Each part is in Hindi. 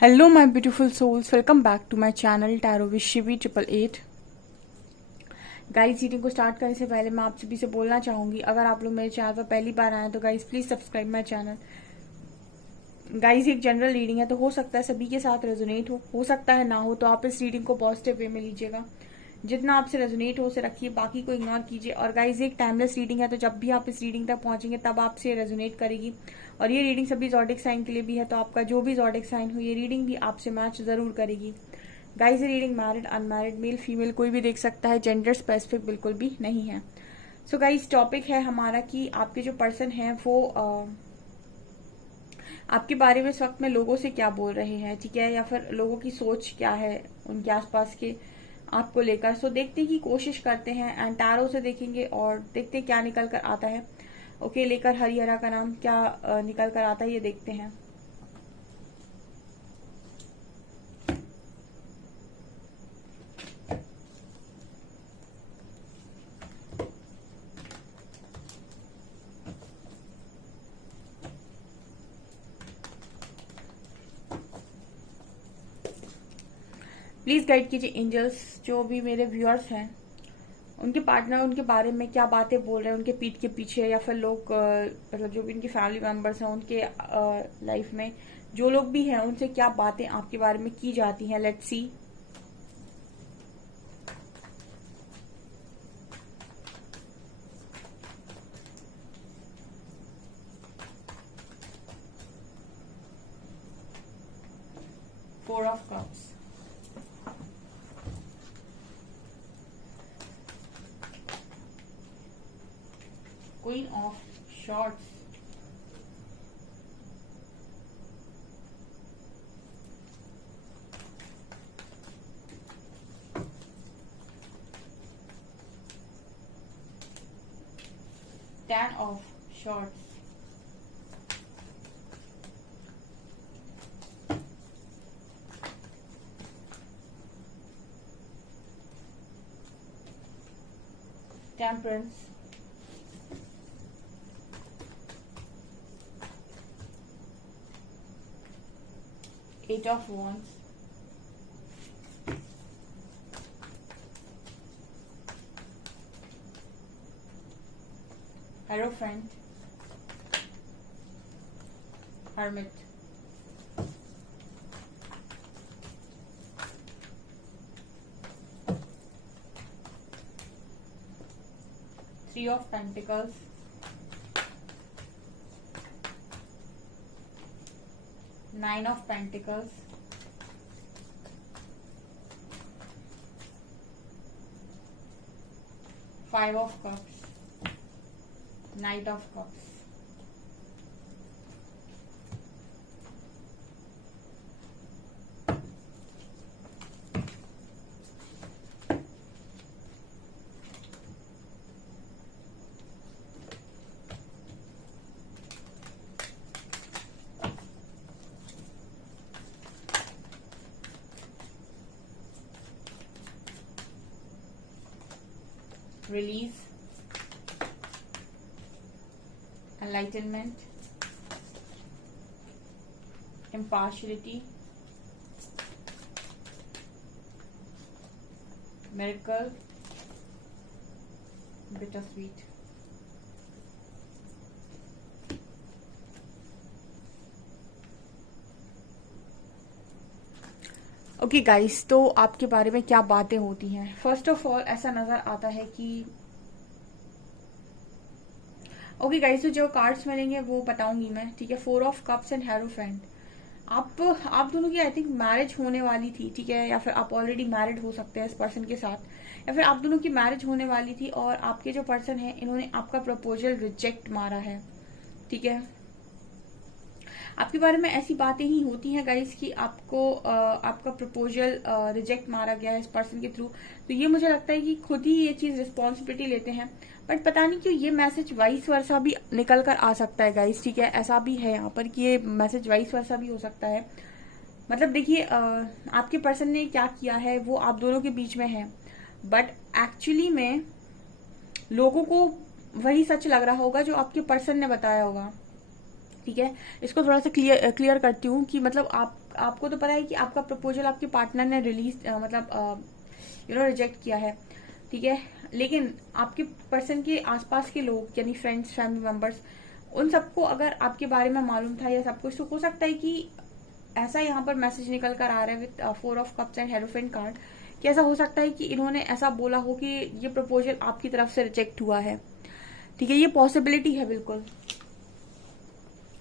Hello my beautiful souls, welcome back to my channel tarot with Shivi 888। Guys, reading को स्टार्ट करने से पहले मैं आप सभी से बोलना चाहूंगी, अगर आप लोग मेरे चैनल पर पहली बार आए तो guys please subscribe my channel. Guys, एक जनरल रीडिंग है तो हो सकता है सभी के साथ रेजोनेट हो सकता है ना हो, तो आप इस रीडिंग को पॉजिटिव वे में लीजिएगा। जितना आपसे रेजोनेट हो उसे रखिए, बाकी को इग्नोर कीजिए। और गाइज, एक टाइमलेस रीडिंग है तो जब भी आप इस रीडिंग तक पहुंचेंगे तब आपसे रेजोनेट करेगी। और ये रीडिंग सभी जॉडिक साइन के लिए भी है, तो आपका जो भी जॉडिक साइन हो ये रीडिंग भी आपसे मैच जरूर करेगी। गाइज, ये reading married unmarried male female कोई भी देख सकता है, जेंडर स्पेसिफिक बिल्कुल भी नहीं है। सो गाइज, टॉपिक है हमारा कि आपके जो पर्सन है वो आपके बारे में इस वक्त में लोगों से क्या बोल रहे हैं, ठीक है, या फिर लोगों की सोच क्या है उनके आसपास के आपको लेकर। सो देखने की कोशिश करते हैं एंड टैरो से देखेंगे और देखते हैं क्या निकल कर आता है। ओके, लेकर हरिहरा का नाम क्या निकल कर आता है ये देखते हैं। प्लीज गाइड कीजिए एंजल्स, जो भी मेरे व्यूअर्स हैं उनके पार्टनर उनके बारे में क्या बातें बोल रहे हैं उनके पीठ के पीछे, या फिर लोग मतलब जो भी उनकी फैमिली मेंबर्स हैं उनके लाइफ में जो लोग भी हैं उनसे क्या बातें आपके बारे में की जाती हैं। Let's see. Four of cups, queen of swords, ten of swords, temperance, eight of wands, Hierophant, Hermit, Three of Pentacles, Nine of Pentacles, Five of Cups, Knight of Cups। Release, enlightenment, impartiality, miracle, bittersweet। Okay guys, तो आपके बारे में क्या बातें होती हैं। फर्स्ट ऑफ ऑल ऐसा नजर आता है कि ओके गाइस, तो जो कार्ड्स मिलेंगे वो बताऊंगी मैं, ठीक है। Four of cups and hierophant, आप दोनों की आई थिंक मैरिज होने वाली थी, ठीक है, या फिर आप ऑलरेडी मैरिड हो सकते हैं इस पर्सन के साथ, या फिर आप दोनों की मैरिज होने वाली थी और आपके जो पर्सन है इन्होंने आपका प्रपोजल रिजेक्ट मारा है, ठीक है। आपके बारे में ऐसी बातें ही होती हैं गाइस कि आपका प्रपोजल रिजेक्ट मारा गया है इस पर्सन के थ्रू। तो ये मुझे लगता है कि खुद ही ये चीज रिस्पॉन्सिबिलिटी लेते हैं, बट पता नहीं क्यों ये मैसेज वाइस वर्सा भी निकल कर आ सकता है गाइस, ठीक है। ऐसा भी है यहाँ पर कि ये मैसेज वाइस वर्सा भी हो सकता है। मतलब देखिए, आपके पर्सन ने क्या किया है वो आप दोनों के बीच में है, बट एक्चुअली में लोगों को वही सच लग रहा होगा जो आपके पर्सन ने बताया होगा, ठीक है। इसको थोड़ा सा क्लियर करती हूँ कि मतलब आपको तो पता है कि आपका प्रपोजल आपके पार्टनर ने मतलब रिजेक्ट किया है, ठीक है। लेकिन आपके पर्सन के आसपास के लोग यानी फ्रेंड्स, फैमिली मेंबर्स, उन सबको अगर आपके बारे में मालूम था या सब कुछ, तो हो सकता है कि ऐसा यहाँ पर मैसेज निकल कर आ रहा है with 4 of cups and hierophant card, कि ऐसा हो सकता है कि इन्होंने ऐसा बोला हो कि ये प्रपोजल आपकी तरफ से रिजेक्ट हुआ है, ठीक है। ये पॉसिबिलिटी है बिल्कुल,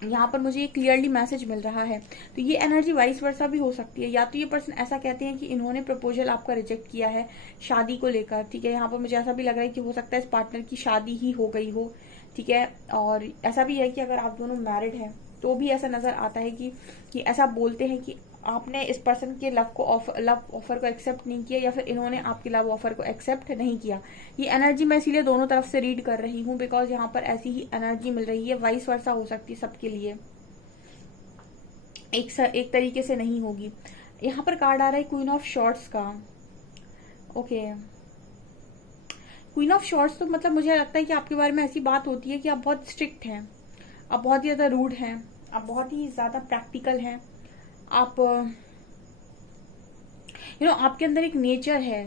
यहाँ पर मुझे ये क्लियरली मैसेज मिल रहा है। तो ये एनर्जी वाइस वर्सा भी हो सकती है, या तो ये पर्सन ऐसा कहते हैं कि इन्होंने प्रपोजल आपका रिजेक्ट किया है शादी को लेकर, ठीक है। यहाँ पर मुझे ऐसा भी लग रहा है कि हो सकता है इस पार्टनर की शादी ही हो गई हो, ठीक है। और ऐसा भी है कि अगर आप दोनों मैरिड हैं तो भी ऐसा नजर आता है कि ऐसा बोलते हैं कि आपने इस पर्सन के लव ऑफर को एक्सेप्ट नहीं किया, या फिर इन्होंने आपके लव ऑफर को एक्सेप्ट नहीं किया। ये एनर्जी मैं इसीलिए दोनों तरफ से रीड कर रही हूँ, बिकॉज यहाँ पर ऐसी ही एनर्जी मिल रही है। वाइस वर्सा हो सकती है सबके लिए, एक तरीके से नहीं होगी। यहाँ पर कार्ड आ रहा है क्वीन ऑफ शॉर्ट्स का। ओके, क्वीन ऑफ शॉर्ट्स तो मतलब मुझे लगता है कि आपके बारे में ऐसी बात होती है कि आप बहुत स्ट्रिक्ट हैं, आप बहुत ही ज्यादा रूड हैं, आप बहुत ही ज्यादा प्रैक्टिकल हैं, आप आपके अंदर एक नेचर है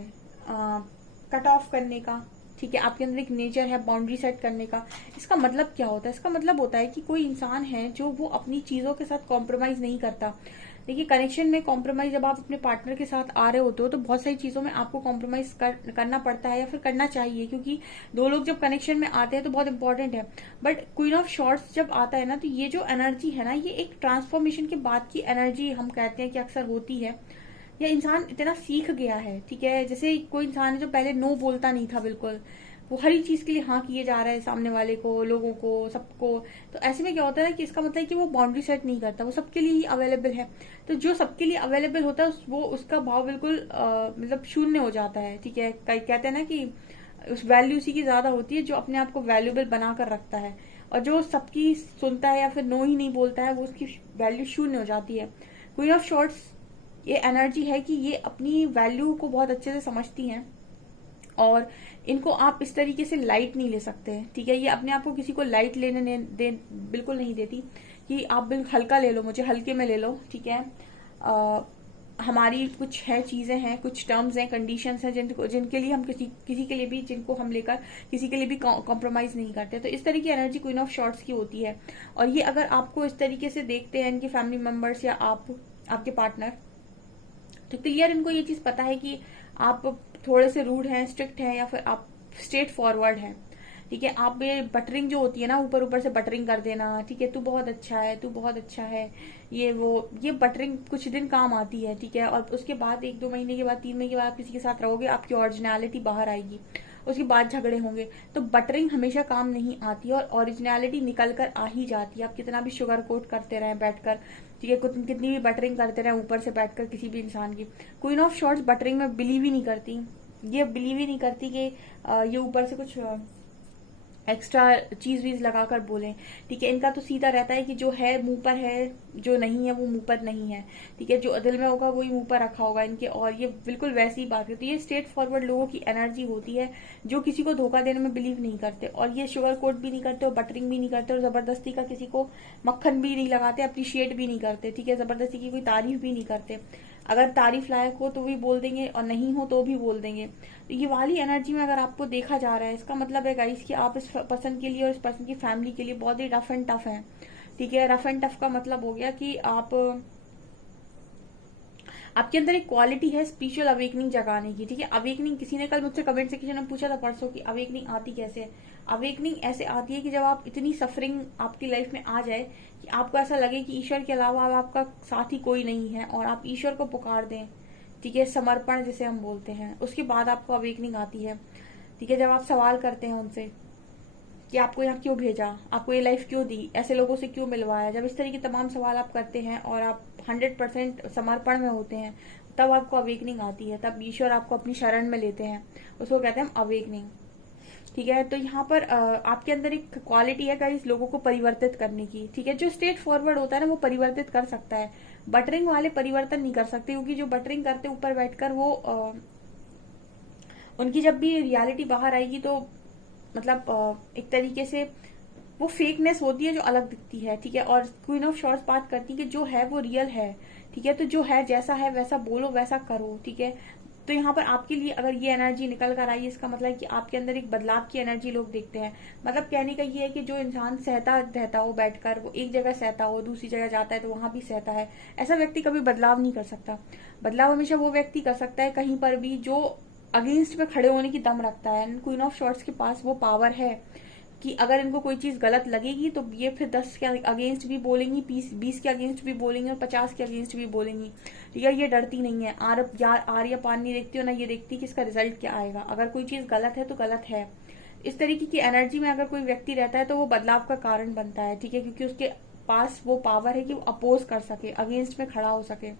कट ऑफ करने का, ठीक है। आपके अंदर एक नेचर है बाउंड्री सेट करने का। इसका मतलब क्या होता है? इसका मतलब होता है कि कोई इंसान है जो वो अपनी चीजों के साथ कॉम्प्रोमाइज नहीं करता। देखिए, कनेक्शन में कॉम्प्रोमाइज जब आप अपने पार्टनर के साथ आ रहे होते हो तो बहुत सारी चीजों में आपको कॉम्प्रोमाइज करना पड़ता है या फिर करना चाहिए, क्योंकि दो लोग जब कनेक्शन में आते हैं तो बहुत इंपॉर्टेंट है। बट क्वीन ऑफ शॉर्ट्स जब आता है ना, तो ये जो एनर्जी है ना, ये एक ट्रांसफॉर्मेशन के बाद की एनर्जी हम कहते हैं कि अक्सर होती है, या इंसान इतना सीख गया है, ठीक है। जैसे कोई इंसान है जो पहले नो बोलता नहीं था बिल्कुल, वो हर एक चीज के लिए हाँ किए जा रहा है, सामने वाले को, लोगों को, सबको। तो ऐसे में क्या होता है कि इसका मतलब है कि वो बाउंड्री सेट नहीं करता, वो सबके लिए ही अवेलेबल है। तो जो सबके लिए अवेलेबल होता है वो उसका भाव बिल्कुल मतलब शून्य हो जाता है, ठीक है। कहते हैं ना कि उस वैल्यू उसी की ज्यादा होती है जो अपने आप को वैल्यूएबल बनाकर रखता है, और जो सबकी सुनता है या फिर नो ही नहीं बोलता है, वो उसकी वैल्यू शून्य हो जाती है। क्वीन ऑफ शॉर्ट्स ये एनर्जी है कि ये अपनी वैल्यू को बहुत अच्छे से समझती हैं, और इनको आप इस तरीके से लाइट नहीं ले सकते, ठीक है। ये अपने आप को किसी को लाइट लेने बिल्कुल नहीं देती कि आप बिल्कुल हल्का ले लो, मुझे हल्के में ले लो, ठीक है। हमारी कुछ है चीजें हैं, कुछ टर्म्स हैं, कंडीशंस हैं जिनके लिए हम किसी के लिए भी, जिनको हम लेकर किसी के लिए भी कॉम्प्रोमाइज नहीं करते। तो इस तरह की एनर्जी क्वीन ऑफ शॉर्ट्स की होती है। और ये अगर आपको इस तरीके से देखते हैं इनके फैमिली मेंबर्स या आपके पार्टनर, तो क्लियर इनको ये चीज पता है कि आप थोड़े से रूड हैं, स्ट्रिक्ट हैं, या फिर आप स्ट्रेट फॉरवर्ड हैं, ठीक है। आप ये बटरिंग जो होती है ना, ऊपर ऊपर से बटरिंग कर देना, ठीक है, तू बहुत अच्छा है, तू बहुत अच्छा है, ये बटरिंग कुछ दिन काम आती है, ठीक है। और उसके बाद 1-2 महीने के बाद, 3 महीने के बाद किसी के साथ रहोगे, आपकी ओरिजिनलिटी बाहर आएगी, उसके बाद झगड़े होंगे। तो बटरिंग हमेशा काम नहीं आती, और ओरिजिनलिटी निकल कर आ ही जाती है। आप कितना भी शुगर कोट करते रहे बैठकर, ठीक है, कितनी भी बटरिंग करते रहे ऊपर से बैठकर किसी भी इंसान की। क्वीन ऑफ शॉर्ट्स बटरिंग में बिलीव ही नहीं करती, ये बिलीव ही नहीं करती कि ये ऊपर से कुछ एक्स्ट्रा चीज वीज लगाकर बोलें, ठीक है। इनका तो सीधा रहता है कि जो है मुंह पर है, जो नहीं है वो मुंह पर नहीं है, ठीक है। जो दिल में होगा वही मुंह पर रखा होगा इनके, और ये बिल्कुल वैसी ही बात करती है। ये स्ट्रेट फॉरवर्ड लोगों की एनर्जी होती है जो किसी को धोखा देने में बिलीव नहीं करते, और ये शुगर कोट भी नहीं करते, और बटरिंग भी नहीं करते, और जबरदस्ती का किसी को मक्खन भी नहीं लगाते, अप्रिशिएट भी नहीं करते, ठीक है। जबरदस्ती की कोई तारीफ भी नहीं करते। अगर तारीफ लायक हो तो भी बोल देंगे, और नहीं हो तो भी बोल देंगे। तो ये वाली एनर्जी में अगर आपको देखा जा रहा है, इसका मतलब है गाइस कि आप इस पर्सन के लिए और इस पर्सन की फैमिली के लिए बहुत ही रफ एंड टफ हैं, ठीक है। रफ एंड टफ का मतलब हो गया कि आपके अंदर एक क्वालिटी है स्पिरिचुअल अवेकनिंग जगाने की, ठीक है। अवेकनिंग, किसी ने कल मुझसे कमेंट सेक्शन में पूछा था परसों कि अवेकनिंग आती कैसे है। अवेकनिंग ऐसे आती है कि जब आप इतनी सफरिंग आपकी लाइफ में आ जाए कि आपको ऐसा लगे कि ईश्वर के अलावा अब आपका साथी कोई नहीं है, और आप ईश्वर को पुकार दें, ठीक है, समर्पण जिसे हम बोलते हैं, उसके बाद आपको अवेकनिंग आती है, ठीक है। जब आप सवाल करते हैं उनसे कि आपको यहाँ क्यों भेजा, आपको ये लाइफ क्यों दी, ऐसे लोगों से क्यों मिलवाया, जब इस तरह के तमाम सवाल आप करते हैं और आप 100% समर्पण में होते हैं, तब आपको अवेकनिंग आती है, तब ईश्वर आपको अपनी शरण में लेते हैं, उसको कहते हैं हम अवेकनिंग, ठीक है। तो यहाँ पर आपके अंदर एक क्वालिटी है गाइस लोगों को परिवर्तित करने की, ठीक है। जो स्ट्रेट फॉरवर्ड होता है ना, वो परिवर्तित कर सकता है, बटरिंग वाले परिवर्तन नहीं कर सकते, क्योंकि जो बटरिंग करते ऊपर बैठकर वो उनकी जब भी रियलिटी बाहर आएगी तो मतलब एक तरीके से वो फेकनेस होती है जो अलग दिखती है, ठीक है। और क्वीन ऑफ शॉर्ट्स बात करती है कि जो है वो रियल है, ठीक है। तो जो है जैसा है वैसा बोलो, वैसा करो, ठीक है। तो यहाँ पर आपके लिए अगर ये एनर्जी निकल कर आई, इसका मतलब है कि आपके अंदर एक बदलाव की एनर्जी लोग देखते हैं। मतलब कहने का ये है कि जो इंसान सहता रहता हो बैठकर, वो एक जगह सहता हो, दूसरी जगह जाता है तो वहां भी सहता है, ऐसा व्यक्ति कभी बदलाव नहीं कर सकता। बदलाव हमेशा वो व्यक्ति कर सकता है कहीं पर भी जो अगेंस्ट में खड़े होने की दम रखता है। क्वीन ऑफ शॉर्ट्स के पास वो पावर है कि अगर इनको कोई चीज गलत लगेगी तो ये फिर 10 के अगेंस्ट भी बोलेंगी, 20 के अगेंस्ट भी बोलेंगी और 50 के अगेंस्ट भी बोलेंगी। ठीक है, ये डरती नहीं है। आर या पार नहीं देखती हो ना, ये देखती कि इसका रिजल्ट क्या आएगा। अगर कोई चीज गलत है तो गलत है। इस तरीके की एनर्जी में अगर कोई व्यक्ति रहता है तो वो बदलाव का कारण बनता है, ठीक है, क्योंकि उसके पास वो पावर है कि वो अपोज कर सके, अगेंस्ट में खड़ा हो सके।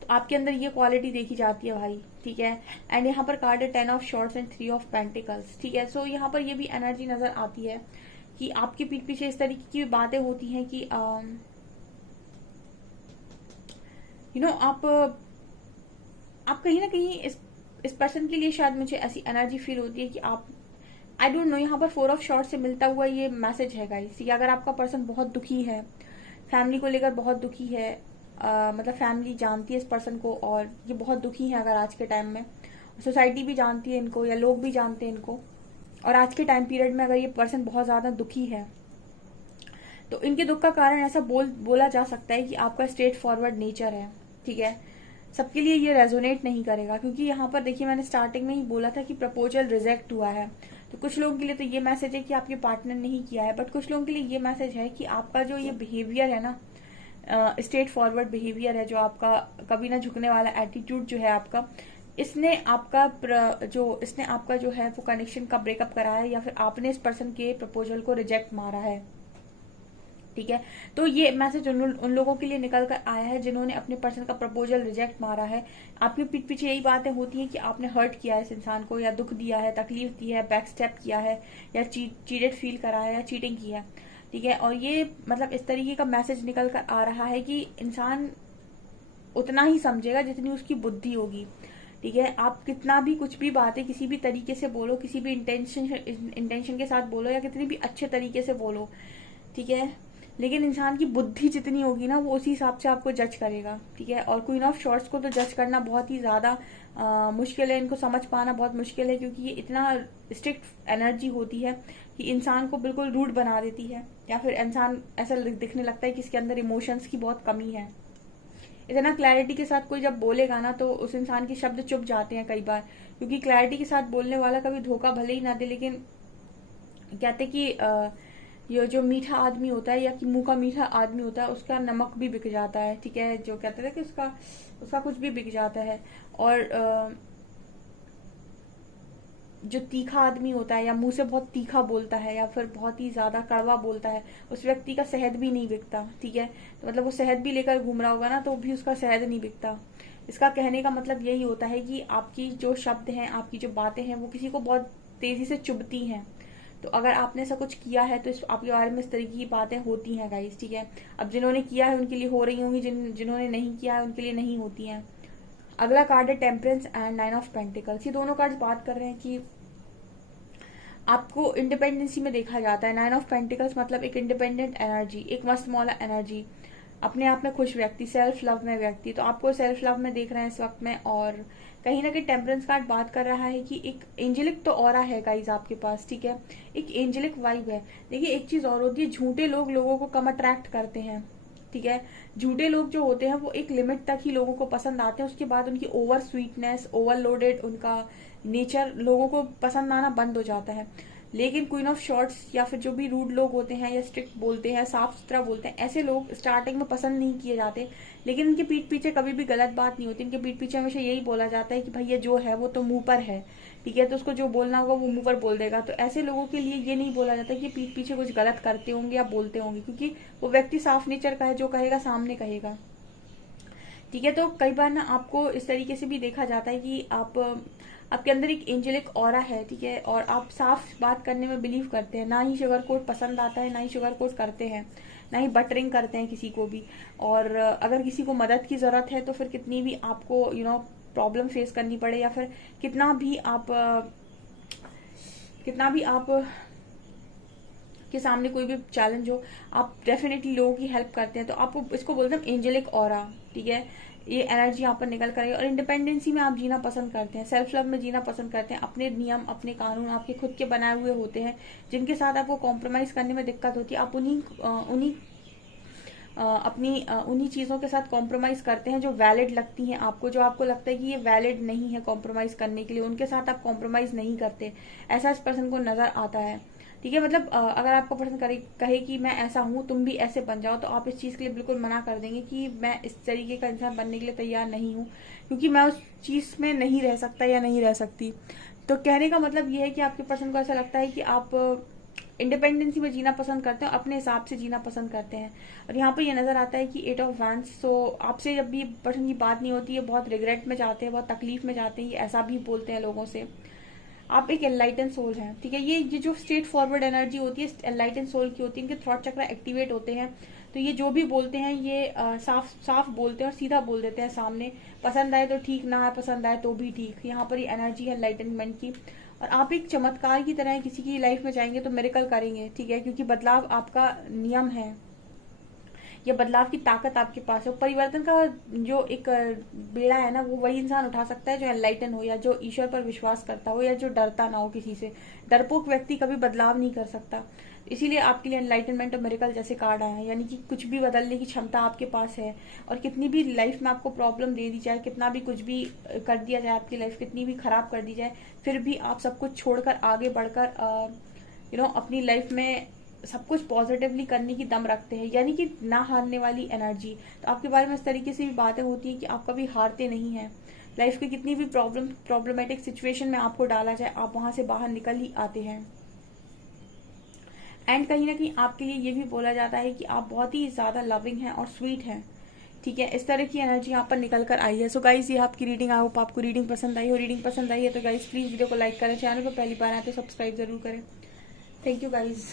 तो आपके अंदर ये क्वालिटी देखी जाती है भाई, ठीक है। एंड यहाँ पर कार्ड है 10 of shorts and 3 of pentacles, ठीक है। सो यहाँ पर ये भी एनर्जी नजर आती है कि आपके पीठ पीछे इस तरीके की बातें होती हैं कि आप कहीं ना कहीं इस पर्सन के लिए शायद मुझे ऐसी एनर्जी फील होती है कि आप, आई डोंट नो, यहाँ पर 4 ऑफ शॉर्ट्स से मिलता हुआ ये मैसेज है गाइस। अगर आपका पर्सन बहुत दुखी है, फैमिली को लेकर बहुत दुखी है, मतलब फैमिली जानती है इस पर्सन को और ये बहुत दुखी है अगर आज के टाइम में, सोसाइटी भी जानती है इनको या लोग भी जानते हैं इनको, और आज के टाइम पीरियड में अगर ये पर्सन बहुत ज्यादा दुखी है तो इनके दुख का कारण ऐसा बोला जा सकता है कि आपका स्ट्रेट फॉरवर्ड नेचर है, ठीक है। सबके लिए ये रेजोनेट नहीं करेगा, क्योंकि यहाँ पर देखिए मैंने स्टार्टिंग में ही बोला था कि प्रपोजल रिजेक्ट हुआ है। तो कुछ लोगों के लिए तो ये मैसेज है कि आपके पार्टनर ने ही किया है, बट कुछ लोगों के लिए ये मैसेज है कि आपका जो ये बिहेवियर है ना, स्ट्रेट फॉरवर्ड बिहेवियर है, जो आपका कभी ना झुकने वाला एटीट्यूड जो है आपका, इसने आपका जो है वो कनेक्शन का ब्रेकअप करा है, या फिर आपने इस पर्सन के प्रपोजल को रिजेक्ट मारा है, ठीक है। तो ये मैसेज उन लोगों के लिए निकल कर आया है जिन्होंने अपने पर्सन का प्रपोजल रिजेक्ट मारा है। आपके पीठ पीछे यही बातें होती हैं कि आपने हर्ट किया है इस इंसान को, या दुख दिया है, तकलीफ दी है, बैक स्टेप किया है, या चीटेड फील करा है, या चीटिंग की है, ठीक है। और ये मतलब इस तरीके का मैसेज निकल कर आ रहा है कि इंसान उतना ही समझेगा जितनी उसकी बुद्धि होगी, ठीक है। आप कितना भी कुछ भी बातें किसी भी तरीके से बोलो, किसी भी इंटेंशन के साथ बोलो, या कितनी भी अच्छे तरीके से बोलो, ठीक है, लेकिन इंसान की बुद्धि जितनी होगी ना वो उसी हिसाब से आपको जज करेगा, ठीक है। और क्वीन ऑफ शॉर्ट्स को तो जज करना बहुत ही ज्यादा मुश्किल है, इनको समझ पाना बहुत मुश्किल है, क्योंकि ये इतना स्ट्रिक्ट एनर्जी होती है कि इंसान को बिल्कुल रूड बना देती है, या फिर इंसान ऐसा दिखने लगता है कि इसके अंदर इमोशंस की बहुत कमी है। इतना क्लैरिटी के साथ कोई जब बोलेगा ना तो उस इंसान के शब्द चुप जाते हैं कई बार, क्योंकि क्लैरिटी के साथ बोलने वाला कभी धोखा भले ही ना दे, लेकिन कहते कि ये जो मीठा आदमी होता है, या कि मुंह का मीठा आदमी होता है, उसका नमक भी बिक जाता है, ठीक है। जो कहते थे कि उसका कुछ भी बिक जाता है। और जो तीखा आदमी होता है, या मुंह से बहुत तीखा बोलता है, या फिर बहुत ही ज्यादा कड़वा बोलता है, उस व्यक्ति का शहद भी नहीं बिकता, ठीक है। तो मतलब वो शहद भी लेकर घूम रहा होगा ना तो भी उसका शहद नहीं बिकता। इसका कहने का मतलब यही होता है कि आपकी जो शब्द हैं, आपकी जो बातें हैं, वो किसी को बहुत तेजी से चुभती हैं। तो अगर आपने ऐसा कुछ किया है तो आपके बारे में इस तरीके की बातें होती हैं गाइस, ठीक है। अब जिन्होंने किया है उनके लिए हो रही होंगी, जिन्होंने नहीं किया है उनके लिए नहीं होती हैं। अगला कार्ड है टेम्परेंस एंड 9 ऑफ पेंटिकल्स। ये दोनों कार्ड बात कर रहे हैं कि आपको इंडिपेंडेंसी में देखा जाता है। 9 ऑफ पेंटिकल्स मतलब एक इंडिपेंडेंट एनर्जी, एक मस्त मौला एनर्जी, अपने आप में खुश व्यक्ति, सेल्फ लव में व्यक्ति। तो आपको सेल्फ लव में देख रहे हैं इस वक्त में, और कहीं ना कहीं टेम्परेंस कार्ड बात कर रहा है कि एक एंजेलिक तो ऑरा है गाइज आपके पास, ठीक है, एक एंजेलिक वाइब है। देखिए एक चीज और होती है, झूठे लोग लोगों को कम अट्रैक्ट करते हैं, ठीक है। झूठे लोग जो होते हैं वो एक लिमिट तक ही लोगों को पसंद आते हैं, उसके बाद उनकी ओवर स्वीटनेस, ओवरलोडेड उनका नेचर लोगों को पसंद आना बंद हो जाता है। लेकिन क्वीन ऑफ शॉर्ट्स या फिर जो भी रूड लोग होते हैं, या स्ट्रिक्ट बोलते हैं, साफ सुथरा बोलते हैं, ऐसे लोग स्टार्टिंग में पसंद नहीं किए जाते, लेकिन इनके पीठ पीछे कभी भी गलत बात नहीं होती। इनके पीठ पीछे हमेशा यही बोला जाता है कि भाई ये जो है वो तो मुंह पर है, ठीक है, तो उसको जो बोलना होगा वो मुंह पर बोल देगा। तो ऐसे लोगों के लिए ये नहीं बोला जाता कि पीठ पीछे कुछ गलत करते होंगे या बोलते होंगे, क्योंकि वो व्यक्ति साफ नेचर का है, जो कहेगा सामने कहेगा, ठीक है। तो कई बार ना आपको इस तरीके से भी देखा जाता है कि आपके अंदर एक एंजेलिक ऑरा है, ठीक है, और आप साफ बात करने में बिलीव करते हैं, ना ही शुगर कोट पसंद आता है, ना ही शुगर कोट करते हैं, ना ही बटरिंग करते हैं किसी को भी। और अगर किसी को मदद की जरूरत है तो फिर कितनी भी आपको प्रॉब्लम फेस करनी पड़े, या फिर कितना भी आप कि सामने कोई भी चैलेंज हो, आप डेफिनेटली लोगों की हेल्प करते हैं। तो आपको इसको बोलते हैं एंजेलिक ऑरा, ठीक है। ये एनर्जी यहाँ पर निकल कर आई। और इंडिपेंडेंसी में आप जीना पसंद करते हैं, सेल्फ लव में जीना पसंद करते हैं। अपने नियम, अपने कानून आपके खुद के बनाए हुए होते हैं, जिनके साथ आपको कॉम्प्रोमाइज करने में दिक्कत होती है। आप उन्हीं चीज़ों के साथ कॉम्प्रोमाइज़ करते हैं जो वैलिड लगती हैं आपको, जो आपको लगता है कि ये वैलिड नहीं है कॉम्प्रोमाइज़ करने के लिए, उनके साथ आप कॉम्प्रोमाइज़ नहीं करते। ऐसा इस पर्सन को नज़र आता है, ठीक है। मतलब अगर आपका पर्सन कहे कि मैं ऐसा हूँ, तुम भी ऐसे बन जाओ, तो आप इस चीज़ के लिए बिल्कुल मना कर देंगे कि मैं इस तरीके का इंसान बनने के लिए तैयार नहीं हूँ, क्योंकि मैं उस चीज़ में नहीं रह सकता या नहीं रह सकती। तो कहने का मतलब ये है कि आपके पर्सन को ऐसा लगता है कि आप इंडिपेंडेंसी में जीना पसंद करते हैं, अपने हिसाब से जीना पसंद करते हैं। और यहाँ पर ये नजर आता है कि 8 ऑफ वैंड्स। तो आपसे जब भी पर्सन की बात नहीं होती है, बहुत रिग्रेट में जाते हैं, बहुत तकलीफ में जाते हैं, ऐसा भी बोलते हैं लोगों से। आप एक एनलाइटन सोल हैं, ठीक है। ये जो स्ट्रेट फॉरवर्ड एनर्जी होती है एनलाइटन सोल की होती है, इनके थॉट चक्र एक्टिवेट होते हैं। तो ये जो भी बोलते हैं ये साफ साफ बोलते हैं और सीधा बोल देते हैं सामने। पसंद आए तो ठीक, ना आए पसंद आए तो भी ठीक। यहाँ पर ये एनर्जी है एनलाइटनमेंट की। और आप एक चमत्कार की तरह किसी की लाइफ में जाएंगे तो मिरेकल करेंगे, ठीक है, क्योंकि बदलाव आपका नियम है, या बदलाव की ताकत आपके पास है। परिवर्तन का जो एक बेड़ा है ना, वो वही इंसान उठा सकता है जो एनलाइटन हो, या जो ईश्वर पर विश्वास करता हो, या जो डरता ना हो किसी से। डरपोक व्यक्ति कभी बदलाव नहीं कर सकता। इसीलिए आपके लिए एनलाइटनमेंट और मिरेकल जैसे कार्ड आए हैं, यानी कि कुछ भी बदलने की क्षमता आपके पास है। और कितनी भी लाइफ में आपको प्रॉब्लम दे दी जाए, कितना भी कुछ भी कर दिया जाए, आपकी लाइफ कितनी भी खराब कर दी जाए, फिर भी आप सब कुछ छोड़कर आगे बढ़कर अपनी लाइफ में सब कुछ पॉजिटिवली करने की दम रखते हैं, यानी कि ना हारने वाली एनर्जी। तो आपके बारे में इस तरीके से भी बातें होती हैं कि आप कभी हारते नहीं हैं। लाइफ की कितनी भी प्रॉब्लमेटिक सिचुएशन में आपको डाला जाए, आप वहां से बाहर निकल ही आते हैं। एंड कहीं ना कहीं आपके लिए ये भी बोला जाता है कि आप बहुत ही ज्यादा लविंग हैं और स्वीट हैं, ठीक है। इस तरह की एनर्जी यहाँ पर निकल कर आई है। सो गाइज, ये आपकी रीडिंग। आई होप आपको रीडिंग पसंद आई हो। रीडिंग पसंद आई है तो गाइज प्लीज वीडियो को लाइक करें, चैनल को पहली बार आए तो सब्सक्राइब जरूर करें। Thank you guys.